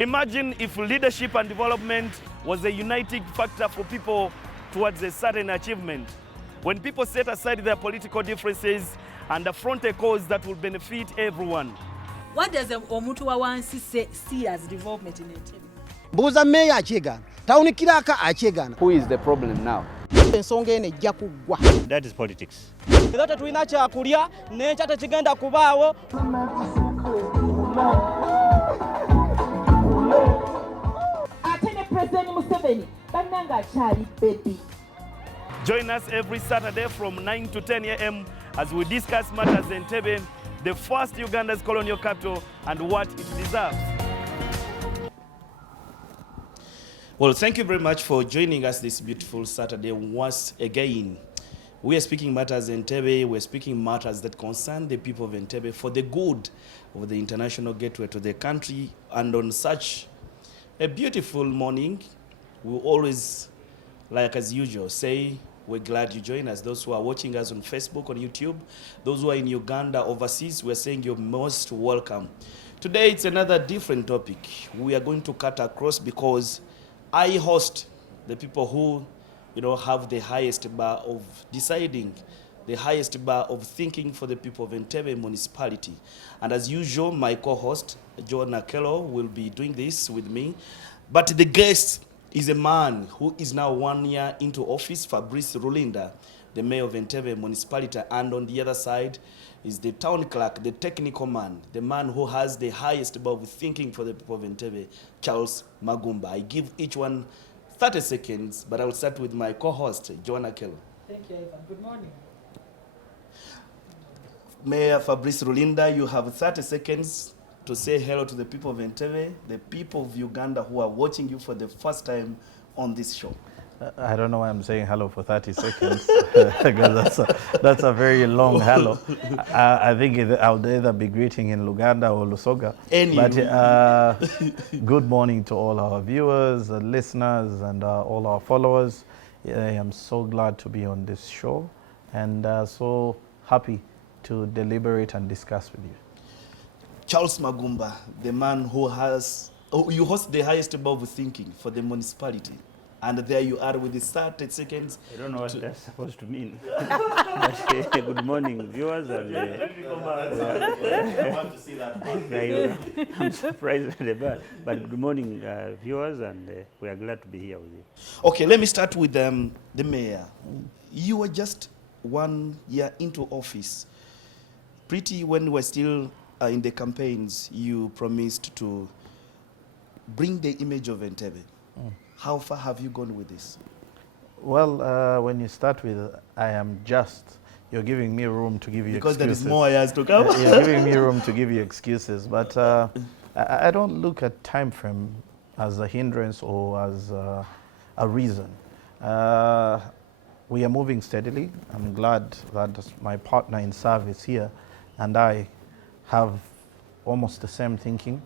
Imagine if leadership and development was a uniting factor for people towards a certain achievement. When people set aside their political differences and affront a cause that will benefit everyone. What does omuntu wa wansi see as development in Entebbe? Mbuuza meya akyegana, tawuni kiraka akyegana. Who is the problem now? Ensonga eno ejja kuggwa. That is politics. Era tetulina kyakulya n'ekya tekigenda kubaawo. Ate ne President Museveni bannanga akyali baby. Join us every Saturday from 9 to 10 a.m. as we discuss matters in Entebbe, the first Uganda's colonial capital, and what it deserves. Well, thank you very much for joining us this beautiful Saturday once again. We are speaking matters in Entebbe. We're speaking matters that concern the people of Entebbe for the good of the international gateway to the country. And on such a beautiful morning, we always, like as usual, say we're glad you join us. Those who are watching us on Facebook, on YouTube, those who are in Uganda, overseas, we're saying you're most welcome. Today, it's another different topic. We are going to cut across because I host the people who, have the highest bar of deciding, the highest bar of thinking for the people of Entebbe municipality. And as usual, my co-host, John Akello, will be doing this with me. But the guest is a man who is now 1 year into office, Fabrice Rulinda, the mayor of Entebbe municipality. And on the other side is the town clerk, the technical man, the man who has the highest bar of thinking for the people of Entebbe, Charles Magumba. I give each one 30 seconds, but I will start with my co-host, John Akello. Thank you, Ivan. Good morning. Mayor Fabrice Rulinda, you have 30 seconds to say hello to the people of Entebbe, the people of Uganda who are watching you for the first time on this show. I don't know why I'm saying hello for 30 seconds because that's a very long hello. I think I'll either be greeting in Luganda or Lusoga. But good morning to all our viewers, listeners, and all our followers. I am so glad to be on this show and so happy to deliberate and discuss with you. Charles Magumba, the man who you host the highest bar of thinking for the municipality. And there you are with the 30 seconds. I don't know what that's supposed to mean. Good morning, viewers. And, I want to see that. I'm surprised at the bar. But good morning, viewers, and we are glad to be here with you. Okay, let me start with the mayor. You were just 1 year into office. When we were still in the campaigns, you promised to bring the image of Entebbe. How far have you gone with this? Well, when you start with, I am just, you're giving me room to give you because excuses. Because there is more years to come. You're giving me room to give you excuses. But I don't look at time frame as a hindrance or as a reason. We are moving steadily. I'm glad that my partner in service here and I have almost the same thinking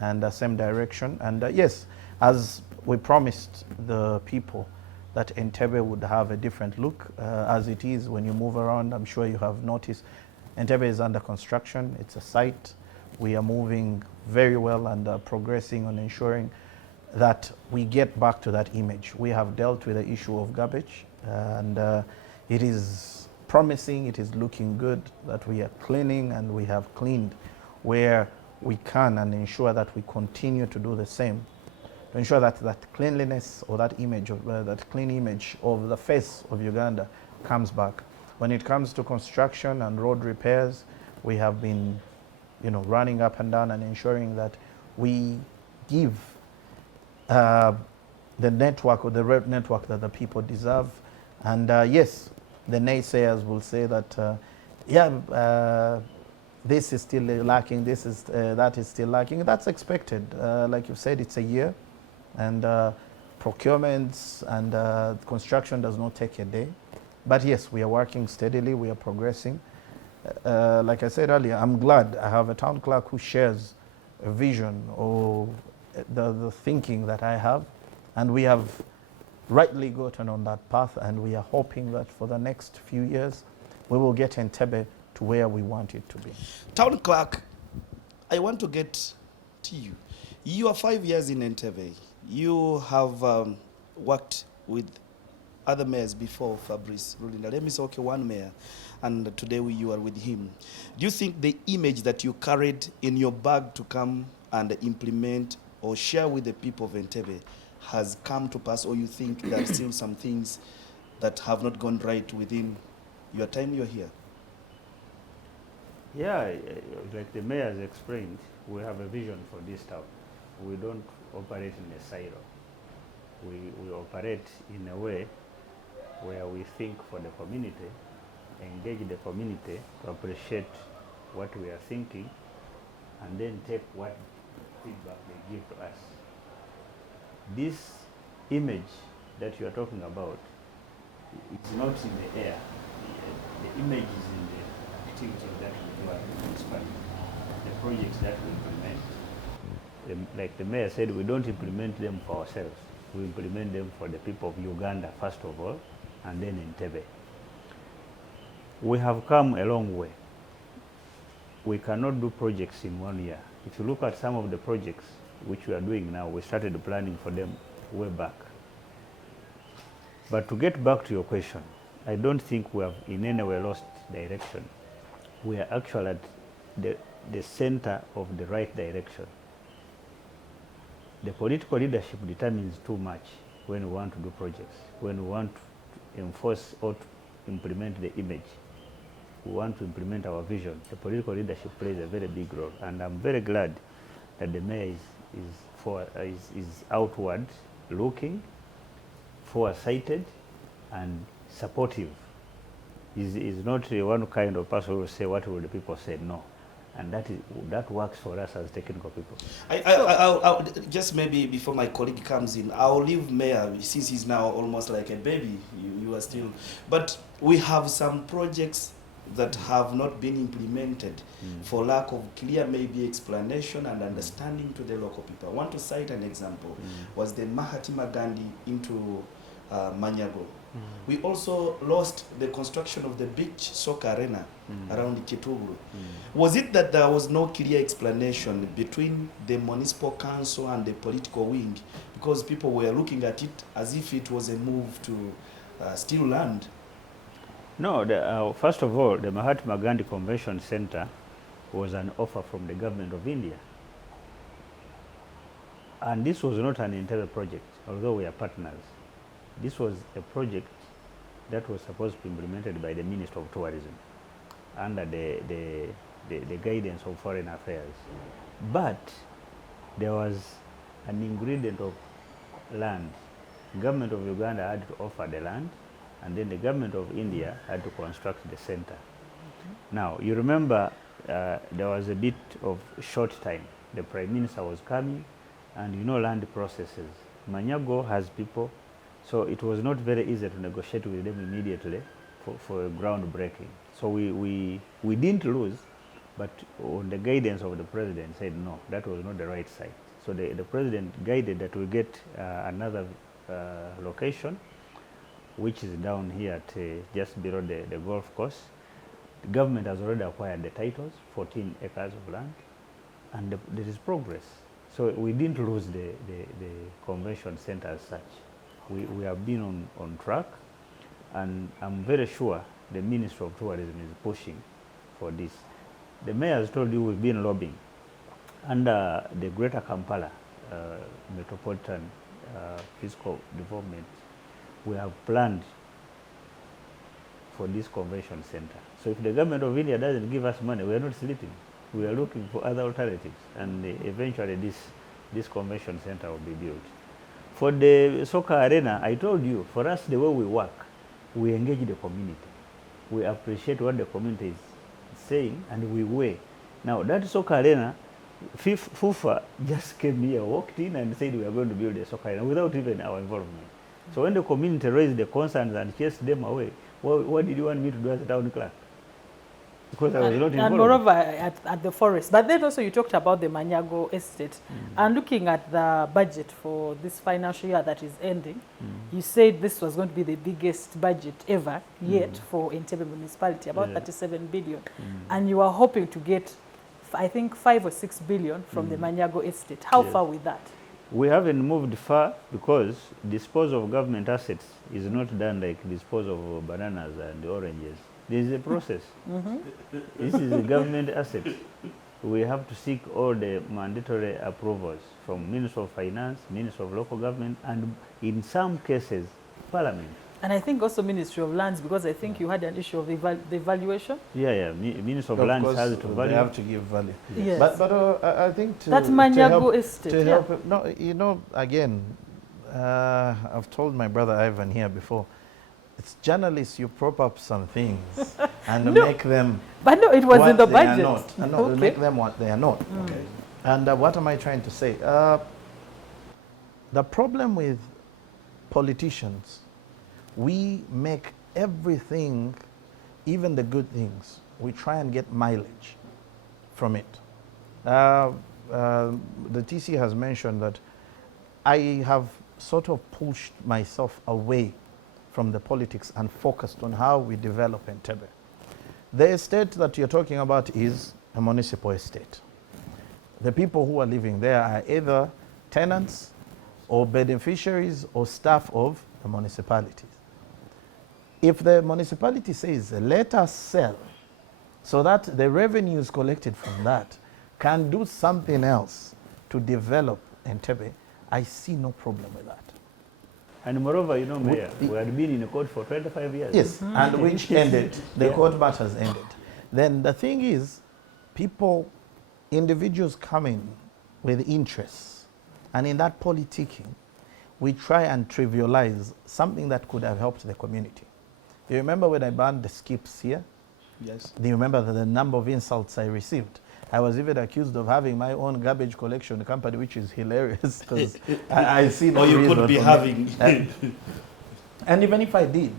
and the same direction. And yes, as we promised the people that Entebbe would have a different look as it is when you move around. I'm sure you have noticed Entebbe is under construction. It's a site. We are moving very well and progressing on ensuring that we get back to that image. We have dealt with the issue of garbage and it is promising, it is looking good that we are cleaning and we have cleaned where we can and ensure that we continue to do the same. To ensure that that cleanliness or that image of that clean image of the face of Uganda comes back. When it comes to construction and road repairs, we have been, running up and down and ensuring that we give the network or the road network that the people deserve. And yes, the naysayers will say that, this is still lacking, that is still lacking. That's expected. Like you said, it's a year. And procurements and construction does not take a day. But yes, we are working steadily, we are progressing. Like I said earlier, I'm glad I have a town clerk who shares a vision or the thinking that I have. And we have rightly gotten on that path, and we are hoping that for the next few years, we will get Entebbe to where we want it to be. Town clerk, I want to get to you. You are 5 years in Entebbe. You have worked with other mayors before Fabrice Rulinda. Let me say, okay, one mayor, and today you are with him. Do you think the image that you carried in your bag to come and implement or share with the people of Entebbe has come to pass, or you think there are still some things that have not gone right within your time you're here? Yeah, like the mayor has explained, we have a vision for this town. We don't operate in a silo. We operate in a way where we think for the community, engage the community to appreciate what we are thinking, and then take what feedback they give to us. This image that you are talking about, it's not in the air. The image is in the activities that we do at the municipality, the projects that we implement. Like the mayor said, we don't implement them for ourselves. We implement them for the people of Uganda, first of all, and then Entebbe. We have come a long way. We cannot do projects in 1 year. If you look at some of the projects which we are doing now, we started planning for them way back. But to get back to your question, I don't think we have in any way lost direction. We are actually at the center of the right direction. The political leadership determines too much when we want to do projects, when we want to enforce or to implement the image. We want to implement our vision. The political leadership plays a very big role, and I'm very glad that the mayor is outward looking, foresighted, and supportive. Is not one kind of person who will say what will the people say. No. And that works for us as technical people. I'll just maybe before my colleague comes in, I'll leave Mayor, since he's now almost like a baby, you are still, but we have some projects that have not been implemented for lack of clear maybe explanation and understanding to the local people. I want to cite an example, was the Mahatma Gandhi into Manyago. We also lost the construction of the beach soccer arena around Kituguru. Was it that there was no clear explanation between the municipal council and the political wing, because people were looking at it as if it was a move to steal land? No, first of all, the Mahatma Gandhi Convention Center was an offer from the government of India. And this was not an Entebbe project, although we are partners. This was a project that was supposed to be implemented by the Minister of Tourism under the guidance of Foreign Affairs. But there was an ingredient of land. The government of Uganda had to offer the land, and then the government of India had to construct the center. Now, you remember there was a bit of short time. The Prime Minister was coming, and you know land processes. Manyago has people, so it was not very easy to negotiate with them immediately for groundbreaking. So we didn't lose, but on the guidance of the president said no, that was not the right site. So the president guided that we get another location, which is down here at just below the golf course. The government has already acquired the titles, 14 acres of land, and there is progress. So we didn't lose the convention center as such. We have been on track, and I'm very sure the Minister of Tourism is pushing for this. The mayor has told you we've been lobbying. Under the Greater Kampala Metropolitan Fiscal Development, we have planned for this convention center. So if the government of India doesn't give us money, we are not sleeping. We are looking for other alternatives, and eventually this convention center will be built. For the soccer arena, I told you, for us, the way we work, we engage the community. We appreciate what the community is saying, and we weigh. Now, that soccer arena, FUFA just came here, walked in and said we are going to build a soccer arena without even our involvement. So when the community raised the concerns and chased them away, what did you want me to do as a town clerk? Because I was not involved. And moreover, at the forest. But then also you talked about the Manyago estate. And looking at the budget for this financial year that is ending, you said this was going to be the biggest budget ever yet for Entebbe municipality, about 37 billion. And you are hoping to get I think 5 or 6 billion from the Manyago estate. How Yes. far with that? We haven't moved far because disposal of government assets is not done like disposal of bananas and oranges. There is a process. This is a government asset. We have to seek all the mandatory approvals from Minister of Finance, Minister of Local Government, and in some cases, Parliament. And I think also Ministry of Lands, because I think you had an issue of the valuation. Yeah. Minister of Lands course, has to value. They have to give value. Yes. But I think to, That to Manyago help, estate, to yeah. help, no, you know, again, I've told my brother Ivan here before, it's journalists, you prop up some things and make them But no, it was what in the they budget. are not. No, Okay. make them what they are not. Okay. And what am I trying to say? The problem with politicians, we make everything, even the good things, we try and get mileage from it. The TC has mentioned that I have sort of pushed myself away from the politics and focused on how we develop Entebbe. The estate that you're talking about is a municipal estate. The people who are living there are either tenants or beneficiaries or staff of the municipalities. If the municipality says, let us sell, so that the revenues collected from that can do something else to develop Entebbe, I see no problem with that. And moreover, you know, Mayor, we had been in the court for 25 years. Yes, and which ended, the court matters ended. Then the thing is, people, individuals come in with interests, and in that politicking, we try and trivialize something that could have helped the community. You remember when I banned the skips here? Yes. Do you remember the number of insults I received? I was even accused of having my own garbage collection company, which is hilarious because I see no Or you reason could be for having. and even if I did,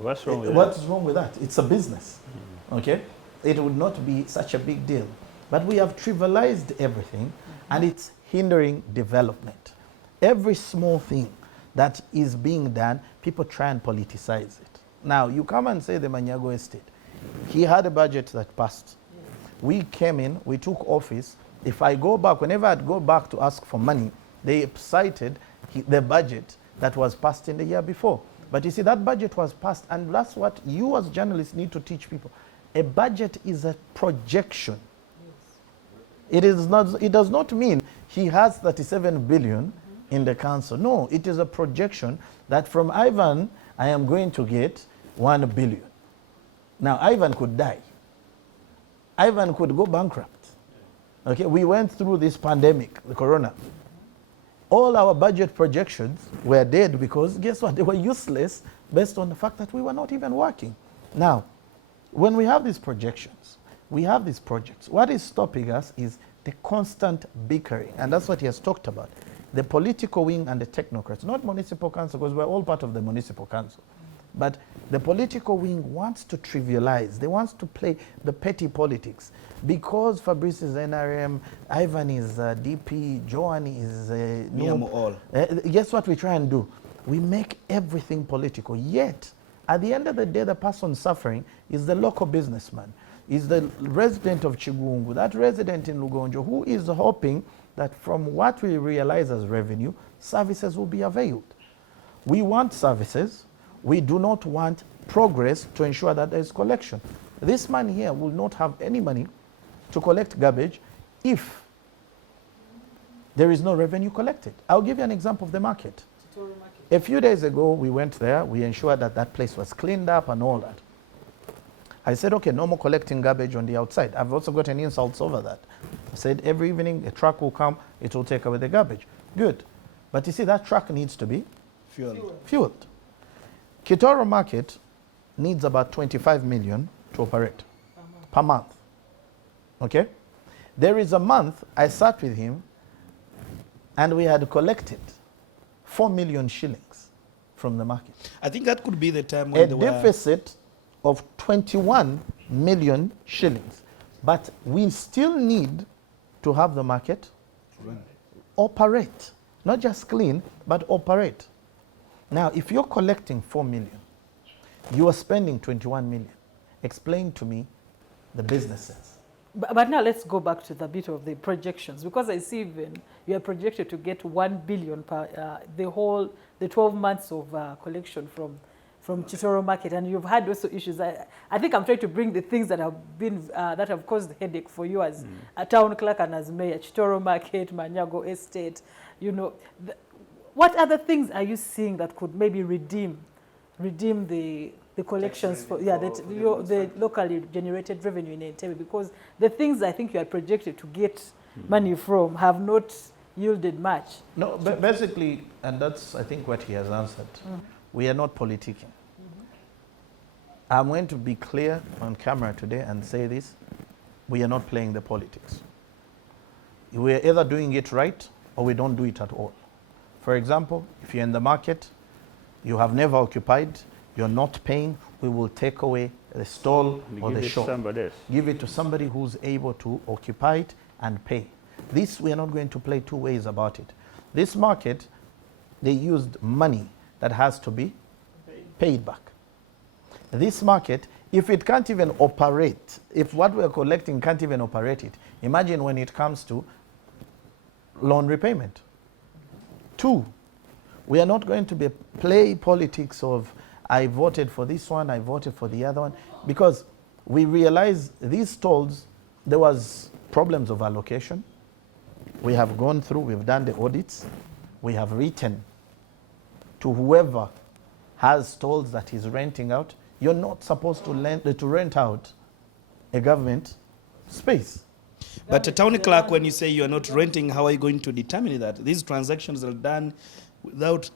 What's wrong with that? what's wrong with that? It's a business, okay? It would not be such a big deal. But we have trivialized everything, and it's hindering development. Every small thing that is being done, people try and politicize it. Now, you come and say the Manyago estate. He had a budget that passed. We came in, we took office. If I go back, whenever I'd go back to ask for money, they cited the budget that was passed in the year before. But you see, that budget was passed, and that's what you as journalists need to teach people. A budget is a projection. It is not. It does not mean he has 37 billion in the council. No, it is a projection that from Ivan, I am going to get 1 billion. Now, Ivan could die. Ivan could go bankrupt. Okay, we went through this pandemic, the corona. All our budget projections were dead because guess what? They were useless based on the fact that we were not even working. Now, when we have these projections, we have these projects. What is stopping us is the constant bickering, and that's what he has talked about. The political wing and the technocrats, not municipal council, because we're all part of the municipal council. But the political wing wants to trivialize. They want to play the petty politics. Because Fabrice is NRM, Ivan is DP, Joan is Miamo all. guess what we try and do? We make everything political. Yet, at the end of the day, the person suffering is the local businessman, is the resident of Chigungu, that resident in Lugonjo, who is hoping that from what we realize as revenue, services will be availed. We want services. We do not want progress to ensure that there is collection. This man here will not have any money to collect garbage if there is no revenue collected. I'll give you an example of the market. A few days ago, we went there. We ensured that that place was cleaned up and all that. I said, okay, no more collecting garbage on the outside. I've also gotten insults over that. I said, every evening, a truck will come. It will take away the garbage. Good. But you see, that truck needs to be fueled. Kitoro Market needs about 25 million to operate per month. Okay? There is a month I sat with him and we had collected 4 million shillings from the market. I think that could be the time when A they were. deficit of 21 million shillings. But we still need to have the market operate. Not just clean, but operate. Now, if you're collecting 4 million, you are spending 21 million. Explain to me the business sense. But now let's go back to the bit of the projections, because I see even you are projected to get 1 billion per the 12 months of collection from Chitoro Market, and you've had also issues. I think I'm trying to bring the things that have been that have caused headache for you as a town clerk and as mayor. Chitoro Market, Manyago Estate, you know, what other things are you seeing that could maybe redeem the collections for the locally generated revenue in Entebbe, because the things I think you are projected to get money from have not yielded much. No, basically, and that's I think what he has answered. We are not politicking. I'm going to be clear on camera today and say this: we are not playing the politics. We are either doing it right or we don't do it at all. For example, if you're in the market, you have never occupied, you're not paying, we will take away the stall or the shop. Give it to somebody who's able to occupy it and pay. This, we are not going to play two ways about it. This market, they used money that has to be paid back. This market, if it can't even operate, if what we're collecting can't even operate it, imagine when it comes to loan repayment. Two, we are not going to be play politics of I voted for this one, I voted for the other one, because we realize these stalls, there was problems of allocation. We have gone through, we've done the audits, we have written to whoever has stalls that is renting out, you're not supposed to rent out a government space. But town clerk, when you say you're not renting, how are you going to determine that? These transactions are done without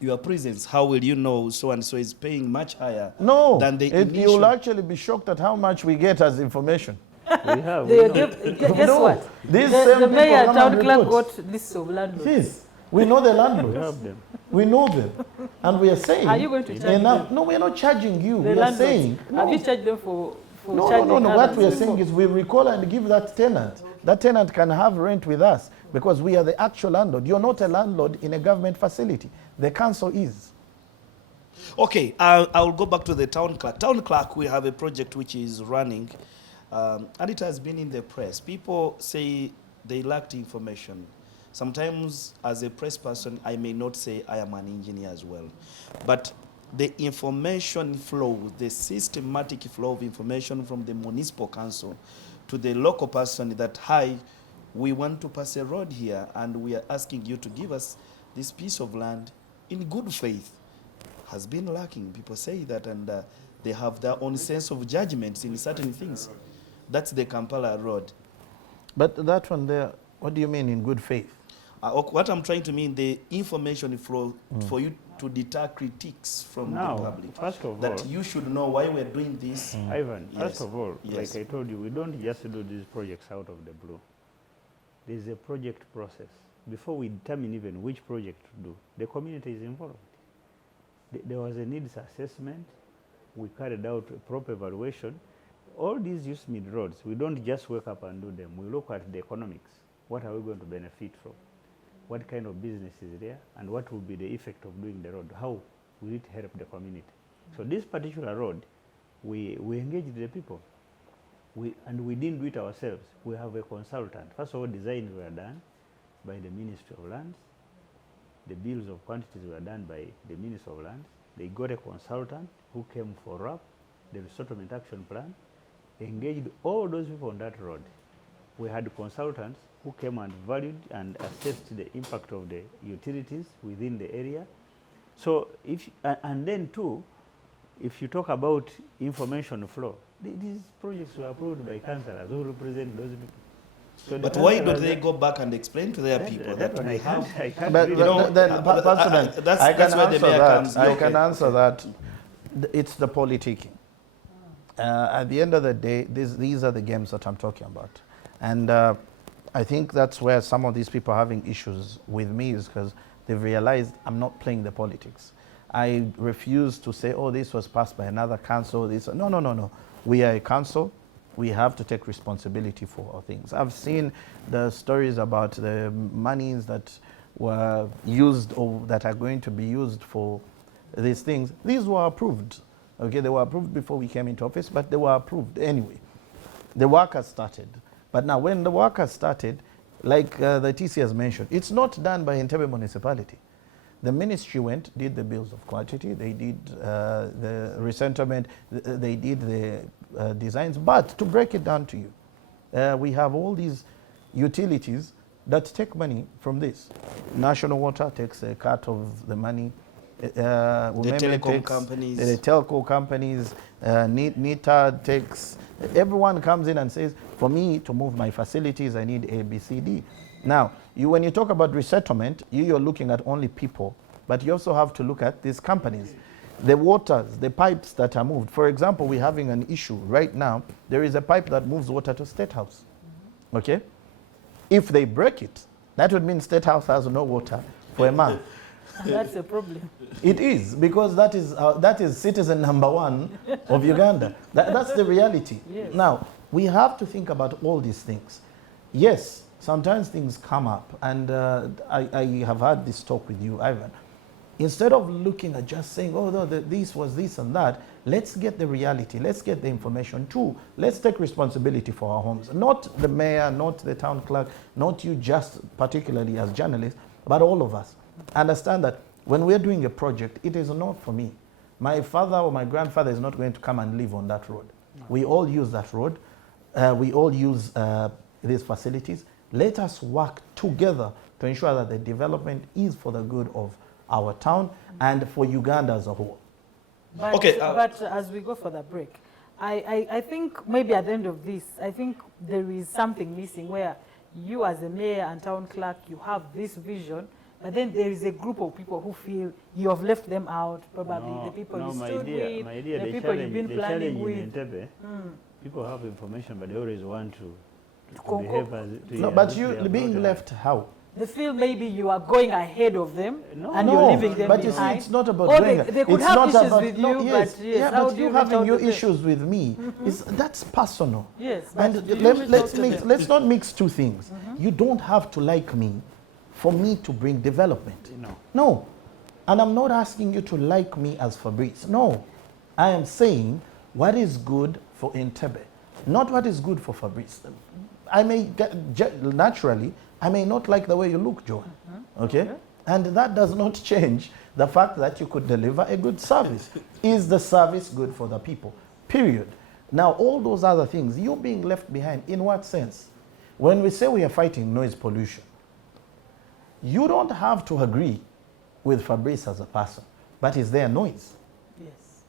your presence. How will you know so and so is paying much higher than the initial? You'll actually be shocked at how much we get as information. We have. Guess what? The mayor town clerk got lists of landlords. Yes, we know the landlords. We have them. We know them. And we are saying... Are you going to charge them? No, we are not charging you. The We are saying... Have you charged them for No. charging What we are others? saying is we recall and give that tenant. That tenant can have rent with us because we are the actual landlord. You're not a landlord in a government facility. The council is. Okay, I'll go back to the town clerk. Town clerk, we have a project which is running, and it has been in the press. People say they lacked information. Sometimes, as a press person, I may not say I am an engineer as well. But the information flow, the systematic flow of information from the municipal council to the local person that, hi, we want to pass a road here, and we are asking you to give us this piece of land in good faith, has been lacking. People say that, and they have their own sense of judgments in certain things. That's the Kampala road. But that one there, what do you mean in good faith? What I'm trying to mean, the information flow for you to deter critiques from the public. First of that all, you should know why we're doing this. Ivan, Yes. first of all, Yes. like I told you, we don't just do these projects out of the blue. There's a project process. Before we determine even which project to do, the community is involved. There was a needs assessment. We carried out a proper evaluation. All these use mid roads, we don't just wake up and do them. We look at the economics. What are we going to benefit from? What kind of business is there? And what will be the effect of doing the road? How will it help the community? So this particular road, we engaged the people. And we didn't do it ourselves. We have a consultant. First of all, designs were done by the Ministry of Lands. The bills of quantities were done by the Ministry of Lands. They got a consultant who came for RAP, the Resettlement Action Plan, engaged all those people on that road. We had consultants who came and valued and assessed the impact of the utilities within the area. So, and then too, if you talk about information flow, these projects were approved by councillors who represent those people. So But why don't they go back and explain to their people that we have? I can't But really- That's where the mayor comes. I can answer that. It's the politicking. At the end of the day, these are the games that I'm talking about. And I think that's where some of these people are having issues with me, is because they've realized I'm not playing the politics. I refuse to say, oh, this was passed by another council. No. We are a council. We have to take responsibility for our things. I've seen the stories about the monies that were used or that are going to be used for these things. These were approved. Okay, they were approved before we came into office, but they were approved anyway. The work has started. But now when the work has started, like the TC has mentioned, it's not done by Entebbe municipality. The ministry went, did the bills of quantity, they did the resettlement, they did the designs. But to break it down to you, we have all these utilities that take money from this. National Water takes a cut of the money. The telecom companies. The telco companies, NITA takes, everyone comes in and says, for me to move my facilities, I need A, B, C, D. Now, when you talk about resettlement, you're looking at only people, but you also have to look at these companies. The waters, the pipes that are moved. For example, we're having an issue right now. There is a pipe that moves water to State House. Okay? If they break it, that would mean State House has no water for a month. That's a problem. It is, because that is citizen number one of Uganda. That's the reality. Yes. Now, we have to think about all these things. Yes, sometimes things come up, and I have had this talk with you, Ivan. Instead of looking at just saying, oh, no, this was this and that, let's get the reality, let's get the information too. Let's take responsibility for our homes. Not the mayor, not the town clerk, not you just particularly as journalists, but all of us. Understand that when we're doing a project, it is not for me. My father or my grandfather is not going to come and live on that road. No. We all use that road. We all use these facilities. Let us work together to ensure that the development is for the good of our town and for Uganda as a whole. But, okay, but as we go for the break, I think maybe at the end of this, I think there is something missing where you as a mayor and town clerk, you have this vision, but then there is a group of people who feel you have left them out, probably the people you stood with, my dear, the people you've been planning with. In Entebbe, people have information, but they always want to behave as... No, but you being left how? They feel maybe you are going ahead of them and no, you're leaving them but behind. You see, it's not about or going. They could it's have not issues about, with no, you, yes, but yes, yeah, how but do you you having your them? issues with me, that's personal. Yes, but and let's not mix two things. You don't have to like me for me to bring development. No. And I'm not asking you to like me as Fabrice. No. I am saying what is good for Entebbe, not what is good for Fabrice. I may naturally, I may not like the way you look, Joan. Okay? And that does not change the fact that you could deliver a good service. Is the service good for the people? Period. Now, all those other things, you being left behind, in what sense? When we say we are fighting noise pollution, you don't have to agree with Fabrice as a person, but is there noise? Yes.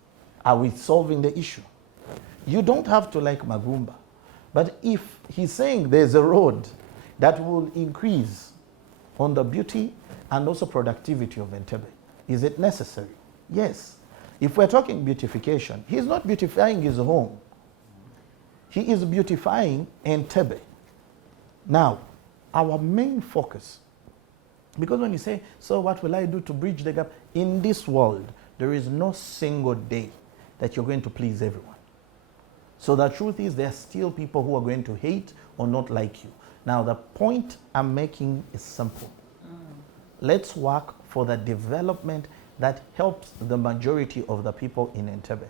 Are we solving the issue? You don't have to like Magumba, but if he's saying there's a road that will increase on the beauty and also productivity of Entebbe, is it necessary? Yes. If we're talking beautification, he's not beautifying his home. He is beautifying Entebbe. Now, our main focus, because when you say, so what will I do to bridge the gap? In this world, there is no single day that you're going to please everyone. So the truth is there are still people who are going to hate or not like you. Now, the point I'm making is simple. Let's work for the development that helps the majority of the people in Entebbe.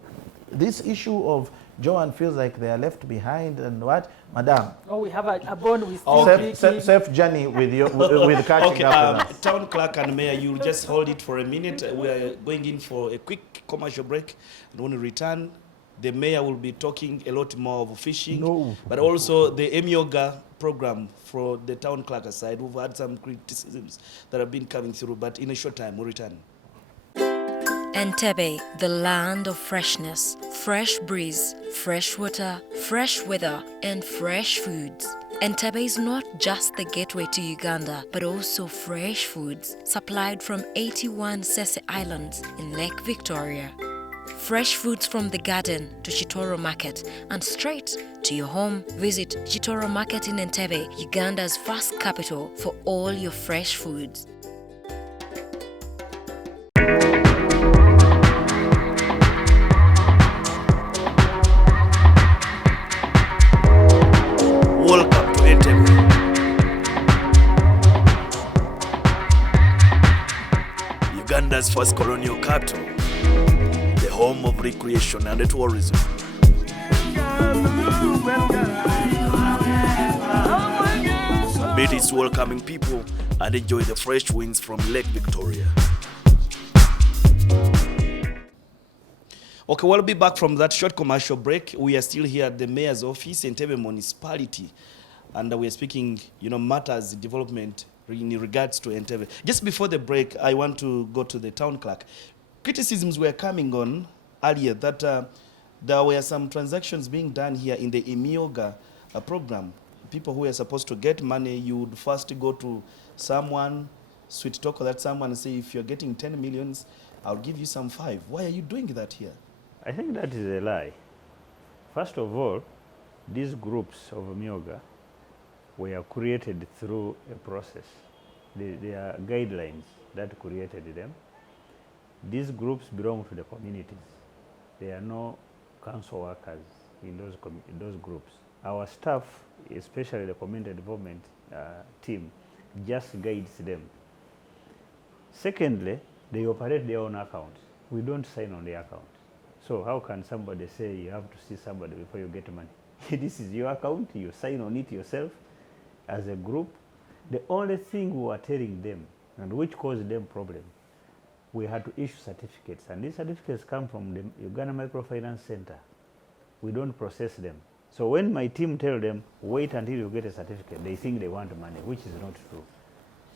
This issue of Joan feels like they are left behind and what? Madam. Oh, we have a bond with safe journey with you, with catching up with us. Town clerk and mayor, you'll just hold it for a minute. We are going in for a quick commercial break. And when we return, the mayor will be talking a lot more of fishing, but also the Emyoga program for the town clerk side. We've had some criticisms that have been coming through, but in a short time, we'll return. Entebbe, the land of freshness, fresh breeze, fresh water, fresh weather, and fresh foods. Entebbe is not just the gateway to Uganda, but also fresh foods supplied from 81 Sese Islands in Lake Victoria. Fresh foods from the garden to Chitoro Market and straight to your home. Visit Chitoro Market in Entebbe, Uganda's first capital for all your fresh foods. Welcome to Entebbe. Uganda's first colonial capital, the home of recreation and tourism. Meet its welcoming people and enjoy the fresh winds from Lake Victoria. Okay, we'll be back from that short commercial break. We are still here at the Mayor's office in Entebbe Municipality, and we are speaking, matters development in regards to Entebbe. Just before the break, I want to go to the town clerk. Criticisms were coming on earlier that there were some transactions being done here in the Imioga program. People who are supposed to get money, you would first go to someone, sweet talk that someone and say, if you're getting 10 millions, I'll give you some 5. Why are you doing that here? I think that is a lie. First of all, these groups of Myoga were created through a process. There are guidelines that created them. These groups belong to the communities. There are no council workers in those groups. Our staff, especially the community development team, just guides them. Secondly, they operate their own accounts. We don't sign on the account. So how can somebody say you have to see somebody before you get money? This is your account, you sign on it yourself as a group. The only thing we were telling them, and which caused them problem, we had to issue certificates, and these certificates come from the Uganda Microfinance Center. We don't process them. So when my team tell them, wait until you get a certificate, they think they want money, which is not true.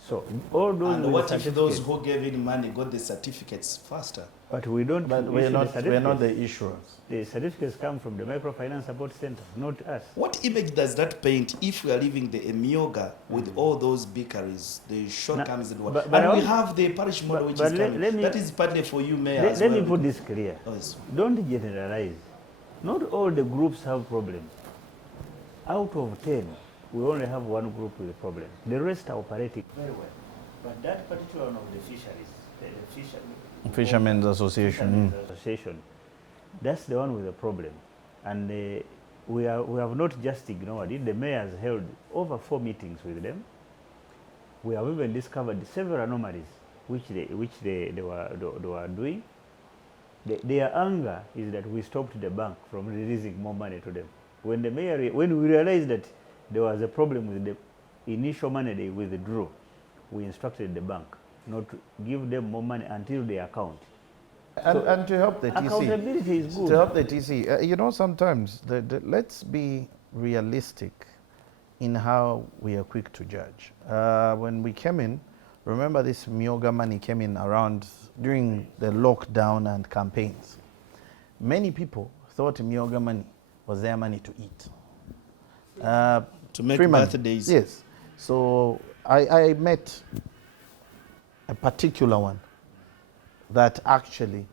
So all those. And what if those who gave in money got the certificates faster? But we don't. But we're not the issuers. The certificates come from the Microfinance Support Center, not us. What image does that paint if we are leaving the Emioga with all those bakeries, the shortcomings and what? And we have the parish model which is coming. That is partly for you, Mayor, as well. Let me put this clear. Yes. Don't generalize. Not all the groups have problems. Out of 10, we only have one group with a problem. The rest are operating very well. But that particular one of the fisheries, the Fishermen's Association. Association, that's the one with the problem. And we have not just ignored it. The mayor has held over 4 meetings with them. We have even discovered several anomalies which they were doing. Their anger is that we stopped the bank from releasing more money to them. When we realized that there was a problem with the initial money they withdrew, we instructed the bank not to give them more money until they account. And to help the TC. Accountability is good. To help the TC. Sometimes let's be realistic in how we are quick to judge. When we came in, remember this Myoga money came in around during the lockdown and campaigns. Many people thought Myoga money was their money to eat. To make birthdays. Yes. So I met a particular one that actually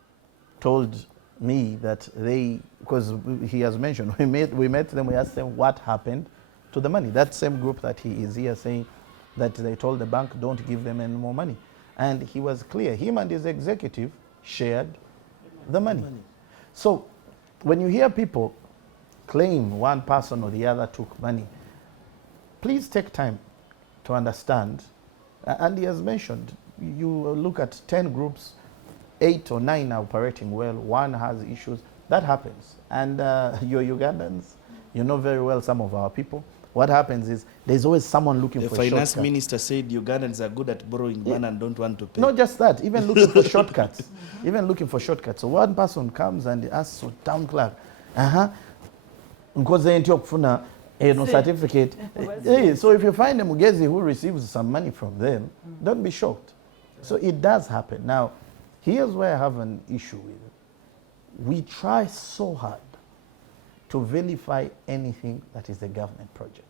told me that because he has mentioned, we met them, we asked them what happened to the money. That same group that he is here saying that they told the bank don't give them any more money. And he was clear, him and his executive shared the money. So when you hear people claim one person or the other took money, please take time to understand. And he has mentioned, you look at 10 groups, 8 or 9 are operating well, 1 has issues. That happens. And you're Ugandans, you know very well some of our people. What happens is there's always someone looking for shortcuts. The finance minister said Ugandans are good at borrowing money and don't want to pay. Not just that, even looking for shortcuts. Even looking for shortcuts. So one person comes and asks the town clerk, no certificate. So if you find a Mugezi who receives some money from them, don't be shocked. So it does happen. Now, here's where I have an issue with it. We try so hard to vilify anything that is a government project.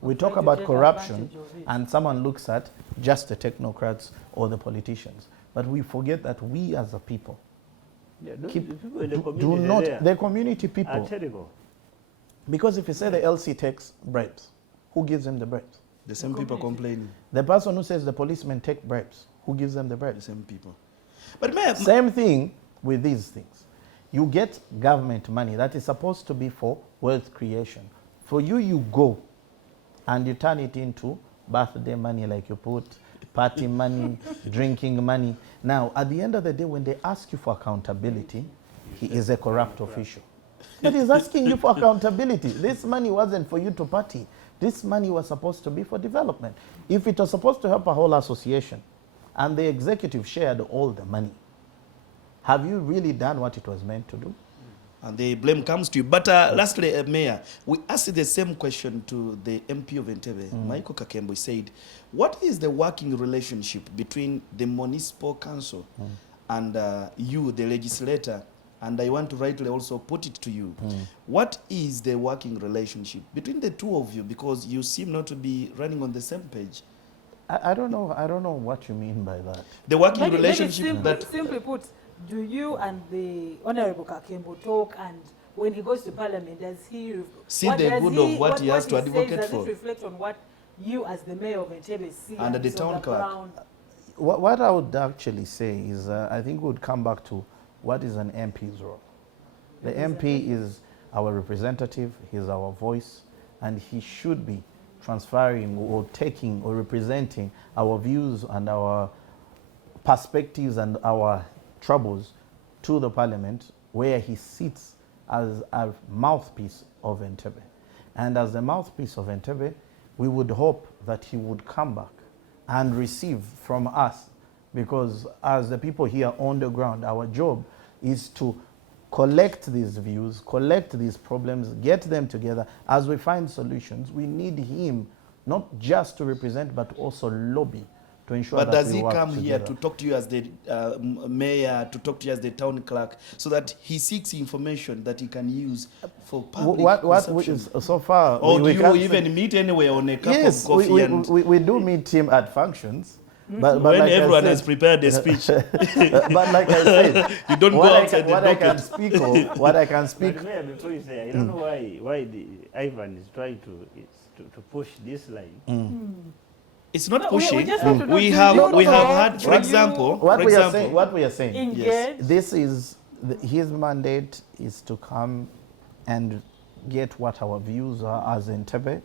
We talk about corruption and someone looks at just the technocrats or the politicians. But we forget that we as a people, the community people are terrible. Because if you say the LC takes bribes, who gives them the bribes? The same people complaining. The person who says the policemen take bribes, who gives them the bribes? The same people. But same thing with these things. You get government money that is supposed to be for wealth creation. For you, you go and you turn it into birthday money, like you put party money, drinking money. Now, at the end of the day, when they ask you for accountability, he is a corrupt official. But he's asking you for accountability. This money wasn't for you to party. This money was supposed to be for development. If it was supposed to help a whole association and the executive shared all the money, have you really done what it was meant to do? And the blame comes to you. But lastly, Mayor, we asked the same question to the MP of Entebbe, Michael Kakembo. He said, what is the working relationship between the municipal council and you, the legislator? And I want to rightly also put it to you. What is the working relationship between the two of you? Because you seem not to be running on the same page. I don't know what you mean by that. The working Maybe relationship simply put, do you and the Honorable Kakembo talk, and when he goes to Parliament, does he see the good of what he has to advocate does for? Does it reflect on what you as the mayor of Entebbe see? And the town clerk. What I would actually say is I think we would come back to what is an MP's role. The MP is our representative, he's our voice, and he should be transferring or taking or representing our views and our perspectives and our troubles to the Parliament, where he sits as a mouthpiece of Entebbe. And as the mouthpiece of Entebbe, we would hope that he would come back and receive from us, because as the people here on the ground, our job is to collect these views, collect these problems, get them together. As we find solutions, we need him not just to represent, but also lobby to ensure but that does we he work come here together. to talk to you as the mayor, to talk to you as the town clerk, so that he seeks information that he can use for public consumption? So far, or do you can't even meet anywhere on a cup yes, of coffee? we do meet him at functions. But when like everyone I has said, prepared a speech. but like I said, you don't go outside the what I can docket. speak of, what I can speak. But Mayor, before you say, I don't know why Ivan is trying to push this line. It's not No, pushing. we just want to know, We do have you we have know, had, for do you- example, What for we are saying, Engage. Yes. this is his mandate is to come and get what our views are as Entebbe,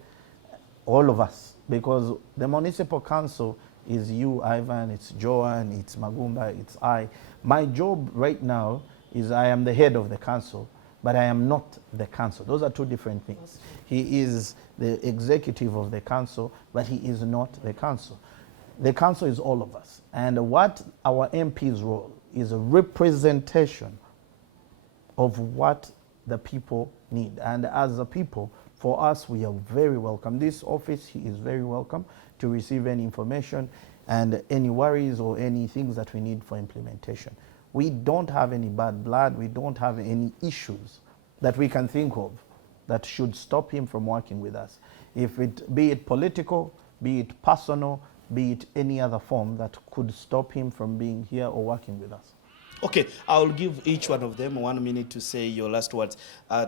all of us, because the municipal council is you, Ivan, it's Joan, it's Magumba, it's I. My job right now is I am the head of the council, but I am not the council. Those are two different things. He is the executive of the council, but he is not the council. The council is all of us. And what our MP's role is a representation of what the people need. And as a people, for us, we are very welcome. This office, he is very welcome to receive any information and any worries or any things that we need for implementation. We don't have any bad blood. We don't have any issues that we can think of that should stop him from working with us. Be it political, be it personal, be it any other form that could stop him from being here or working with us. Okay, I'll give each one of them 1 minute to say your last words.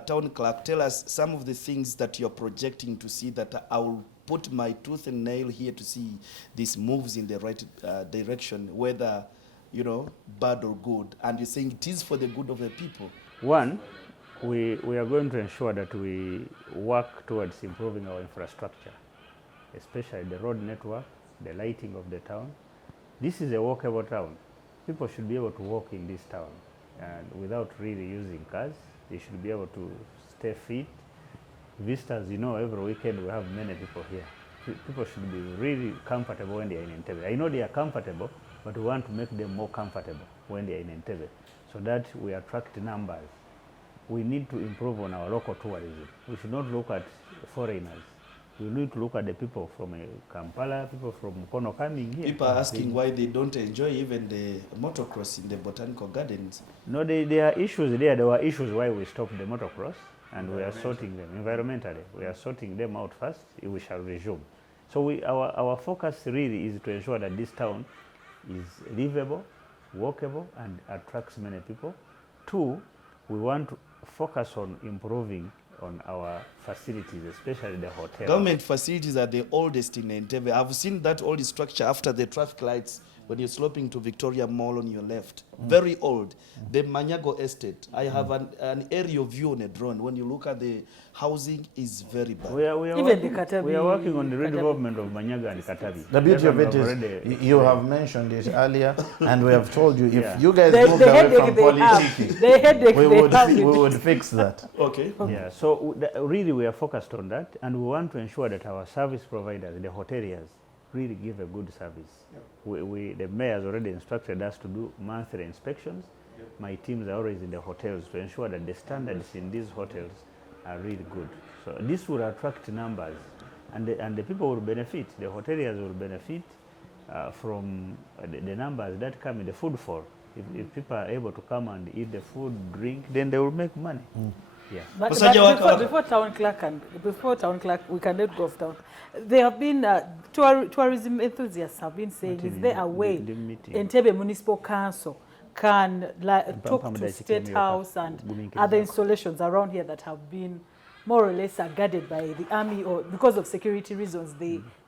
Town clerk, tell us some of the things that you're projecting to see, that I will put my tooth and nail here to see this moves in the right direction, whether, bad or good. And you're saying it is for the good of the people. One, we are going to ensure that we work towards improving our infrastructure, especially the road network, the lighting of the town. This is a walkable town. People should be able to walk in this town and without really using cars. They should be able to stay fit. Visitors, every weekend we have many people here. People should be really comfortable when they are in Entebbe. I know they are comfortable, but we want to make them more comfortable when they are in Entebbe so that we attract numbers. We need to improve on our local tourism. We should not look at foreigners. We need to look at the people from Kampala, people from Kono coming here. People are asking why they don't enjoy even the motocross in the botanical gardens. No, there are issues there. There were issues why we stopped the motocross, and we are sorting them environmentally. We are sorting them out first. We shall resume. So our focus really is to ensure that this town is livable, walkable, and attracts many people. Two, we want to focus on improving on our facilities, especially the hotel. Government facilities are the oldest in Entebbe. I've seen that old structure after the traffic lights when you're sloping to Victoria Mall on your left. Very old. The Manyago Estate. I have an aerial view on a drone. When you look at the housing, is very bad. We are Even the Katabi. we are working on the redevelopment of Manyaga and Katabi. The beauty of it is, you have mentioned it earlier, and we have told you, if you guys moved The away headache from they have. politicking, The headache we they would, have. we would fix that. Okay. Yeah, so really we are focused on that, and we want to ensure that our service providers, the hoteliers, really give a good service. Yep. The mayor has already instructed us to do monthly inspections. Yep. My teams are always in the hotels to ensure that the standards in these hotels are really good. So this will attract numbers, and the people will benefit. The hoteliers will benefit from the numbers that come in the food fall. If people are able to come and eat the food, drink, then they will make money. Yeah. But before town clerk, we can let go of town. There have been tourism enthusiasts have been saying, is there a way Entebbe Municipal Council can talk to State House and other installations around here that have been more or less guarded by the army, or because of security reasons,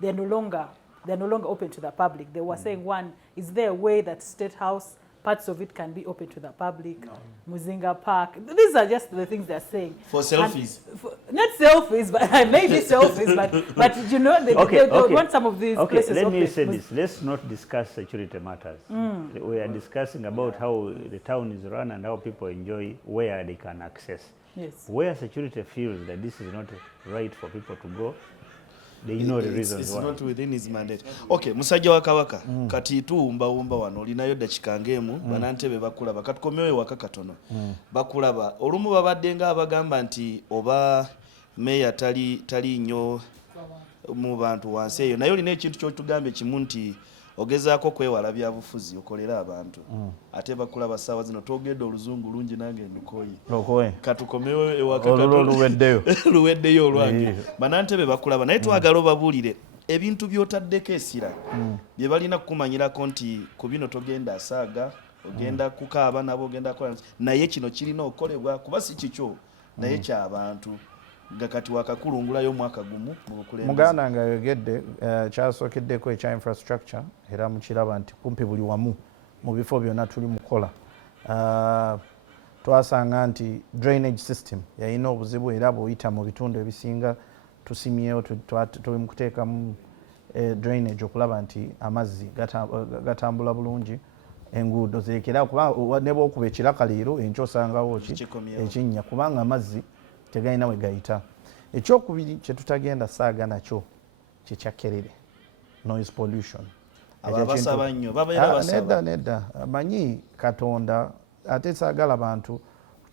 they're no longer open to the public. They were saying, one, is there a way that State House, parts of it can be open to the public? No. Muzinga Park. These are just the things they're saying. For selfies? Not selfies, but maybe selfies, but you know, they want some of these places let open. Me say this. Let's not discuss security matters. We are discussing about how the town is run and how people enjoy where they can access. Yes. Where security feels that this is not right for people to go, they know the reasons why. It's not within his mandate. Okay, musajja wa Kabaka, kati tuwumba wano olinayo dakiika ng'emu Bannantebe bakulaba. Katukomewo waka katono. Bakulaba. Olumu babadde nga abagamba nti oba meya tali nnyo mu bantu wansi eyo. Naye olina ekintu ky'otugambye kimu nti ogezaako kwewala byabufuzi okolera abantu. Ate bakulaba ssaawa zino twogedde oluzungu lungi nange ndukoyi. Katukomewo ewaka katono. Luweddeyo olwange. Bannantebe bakulaba naye twagala obabuulire ebintu by'otaddeko essira bye balina kukumanyirako nti ku bino togenda asaaga, ogenda kukaaba nabo ogenda kola, naye kino kirina okukolebwa kuba si kikyo naye ky'abantu. Gakati wakakulungulayo mwaka gumu mu bukulembeze. Muganda nga yogedde kyasookeddeko ekya infrastructure era mukiraba nti kumpi buli wamu mu bifo byonna tuli mukola. Twasanga nti drainage system yalina obuzibu era bw'oyita mu bitundu ebisinga tusimyewo tuli mu kuteekamu drainage okulaba nti amazzi gatambula bulungi, enguudo zirekera kuba ne bw'okuba ekirakaliiro enkya osangawo ekinnya kubanga amazzi tegalina we gayita. Ekyokubiri kye tutagenda saaga nakyo kyekyakerere, noise pollution. Nedda amanyi Katonda ate saagala abantu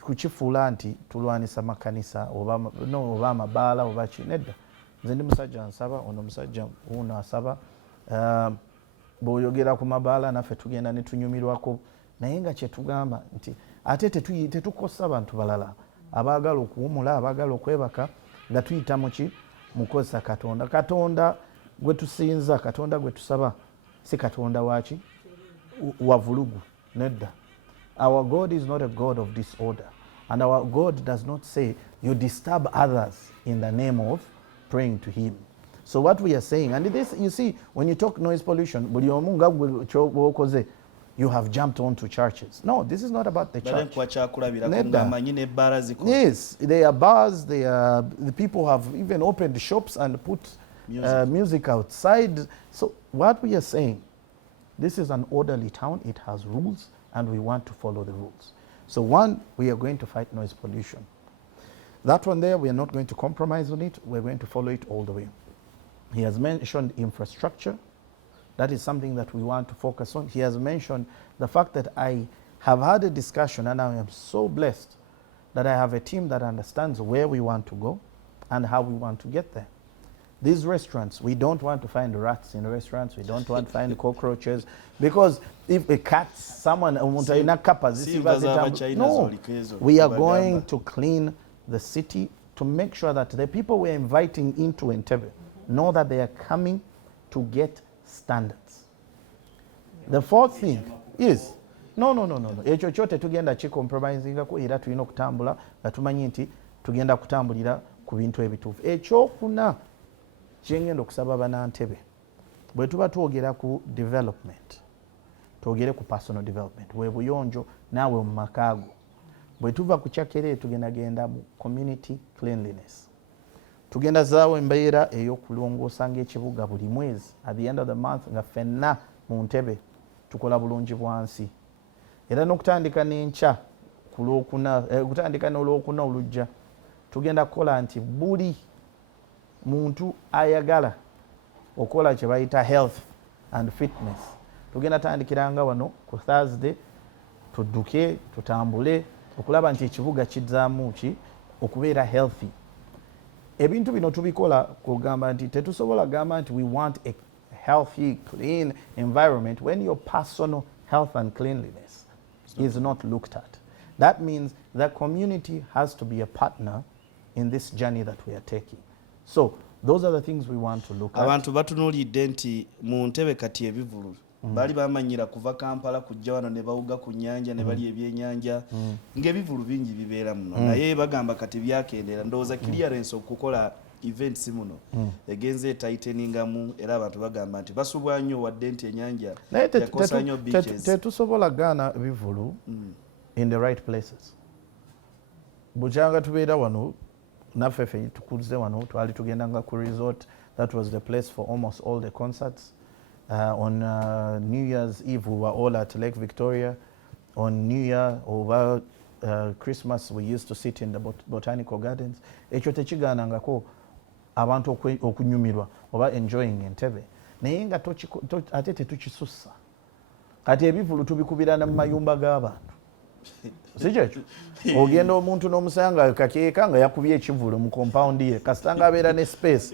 kukifuula nti tulwanisa makanisa oba amabaala oba ki. Nedda, nze ndi musajja nsaba, ono musajja wuno asaba. Bw'oyogera ku mabaala naffe tugenda ne tunyumirwako, naye nga kye tugamba nti ate tetukosa bantu balala abaagala okuwumula, abaagala okwebaka nga tuyita muki mukozesa Katonda. Katonda gwe tusinza, Katonda gwe tusaba si Katonda waki wa vulugu. Nedda. Our God is not a God of disorder, and our God does not say you disturb others in the name of praying to him. So what we are saying, and this you see when you talk noise pollution, buli omu nga gwe you have jumped onto churches. No, this is not about the church. Yes, they are bars. The people have even opened shops and put music outside. So what we are saying, this is an orderly town. It has rules, and we want to follow the rules. So one, we are going to fight noise pollution. That one there, we are not going to compromise on it. We're going to follow it all the way. He has mentioned infrastructure. That is something that we want to focus on. He has mentioned the fact that I have had a discussion, and I am so blessed that I have a team that understands where we want to go and how we want to get there. These restaurants, we don't want to find rats in restaurants. We don't want to find cockroaches, because if a cat, someone, no, we are going to clean the city to make sure that the people we're inviting into Entebbe know that they are coming to get standards. The fourth thing is no. Ekyo kyote tugenda kicompromisingako era tulina okutambula nga tumanyi nti tugenda kutambulira ku bintu ebituufu. Ekyokuna kyengenda okusaba Bannantebe, bwe tuba twogera ku development, twogere ku personal development, we buyonjo naawe mu makaago. Bwe tuva ku Kyakere tugendagenda mu community cleanliness. Tugenda zaawo embeera ey'okulongoosa ng'ekibuga buli mwezi, at the end of the month nga ffenna mu Entebbe tukola bulungi bwansi. Era n'okutandika n'enkya kutandika n'olwokuna olujja tugenda kukola nti buli muntu ayagala okola kye bayita health and fitness tugenda tandikiranga wano ku Thursday tudduke tutambule okulaba nti ekibuga kizzaamu ki okubeera healthy. Ebintu bino tubikola kugamba nti tetusobola gamba nti we want a healthy clean environment when your personal health and cleanliness is not looked at. That means the community has to be a partner in this journey that we are taking. So those are the things we want to look at. Abantu batunuulidde nti mu Entebbe kati ebivulu bali bamanyira kuva Kampala kujja wano ne bawuga ku nnyanja ne bali ebyennyanja ng'ebivulu bingi bibeera muno naye bagamba kati byakendera ndowooza clearance okukola events muno egenze etighteningamu era abantu bagamba nti basubwa nnyo wadde nti ennyanja yakosa nnyo beaches. Tetusobola gaana bivulu in the right places. Bukyanga tubeera wano naffe ffe tukuze wano twali tugendanga ku resort. That was the place for almost all the concerts. On New Year's Eve we were all at Lake Victoria. On New Year over Christmas we used to sit in the botanical gardens. Ekyo tekigaanangako abantu okunyumirwa oba enjoying Entebbe naye nga ate tetukisussa kati ebivulu tubikubira na mayumba g'abantu si kyekyo ogenda omuntu n'omusanga kakeeka nga yakubye ekivulu mu compound ye kasitanga abeera ne space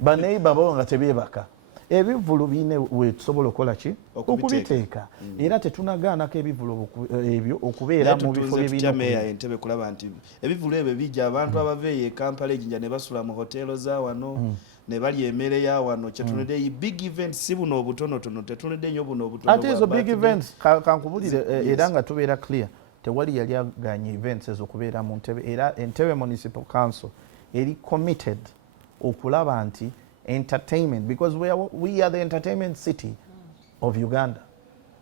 baneiba bo nga tebeebaka ebivulu biine wetusobola okukola ki okubiteeka era tetunagaanako ebivulu ebyo okubeera mu bifo byebinameya Entebbe kulaba nti ebivulu ebyo bijja abantu abaveeyo e Kampala ejinja ne basula mu hotelo za wano ne bali emmere ya wano kyetunudde big events si buno obutonotono tetunudde nnyo buno obutono ate ezo big events kankubulire era nga tubeera clear tewali yali aganye events ezo kubeera mu Entebbe era Entebbe Municipal Council eri committed okulaba nti entertainment because we are the entertainment city of Uganda.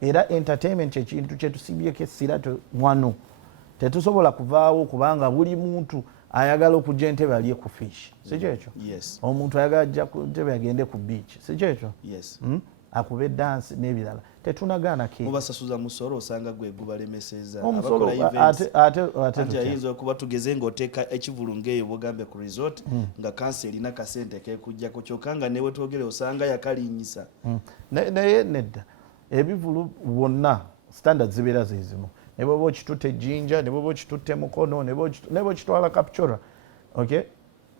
Era entertainment kyekintu kyetusibyeko essira wano tetusobola kuvaawo kubanga buli muntu ayagala okujja Entebbe alye ku fish si kyekyo omuntu ayagala ajja ku Entebbe agende ku beach si kyekyo akube dance n'ebirala tetunagaana ke mubasasuza musoro osanga gwe gubalemeseza omusolo ate ayinza okuba tugeze ng'oteeka ekivulu ng'eyo bogambe ku resort nga kansi erina kasente kekujjako kyokka nga newe twogere osanga yakalinyisa naye nedda ebivulu wonna standard zibeera zezimu ne bw'oba okitutte ejjinja ne bw'oba okitutte mukono ne bw'oba okitwala captura okay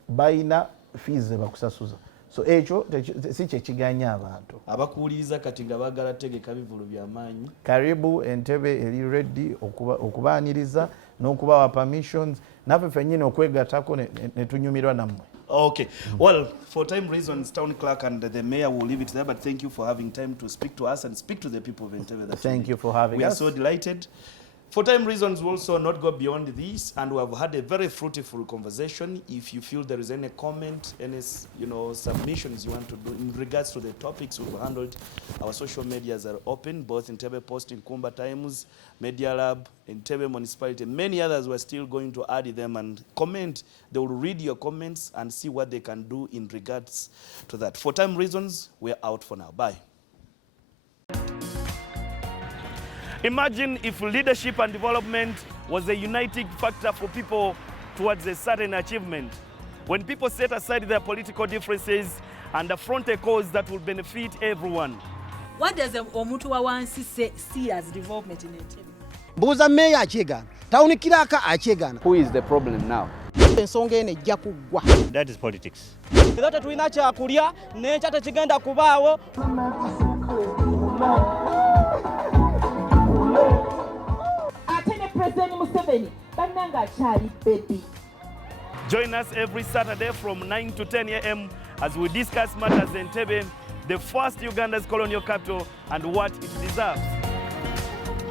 bayina fees ze bakusasuza so ekyo si kyekiganya abantu abakuwuliriza kati nga baagala tegeka bivulu by'amaanyi karibu Entebbe eri ready okubaaniriza n'okubawa permissions naffe ffennyini okwegattako ne tunyumirwa nammwe. Okay. Well, for time reasons, Town Clerk and the Mayor will leave it there, but thank you for having time to speak to us and speak to the people of Entebbe. Thank you for having us. We are so delighted. For time reasons, we also not go beyond this, and we have had a very fruitful conversation. If you feel there is any comment, any submissions you want to do in regards to the topics we've handled, our social medias are open, both Entebbe Post, in Kumba Times, Media Lab, Entebbe Municipality. Many others were still going to add them and comment. They will read your comments and see what they can do in regards to that. For time reasons, we're out for now. Bye. Imagine if leadership and development was a uniting factor for people towards a certain achievement. When people set aside their political differences and affront a cause that will benefit everyone. What does omuntu wa wansi see as development in Entebbe? Mbuuza meeya akyegaana, tawunikiraaka akyegaana. Who is the problem now? Ensonga eno ejja kuggwa. That is politics. Era tetulina kyakulya n'enkya tekigenda kubaawo. Join us every Saturday from 9 to 10 a.m. as we discuss matters in Entebbe, the first Uganda's colonial capital, and what it deserves.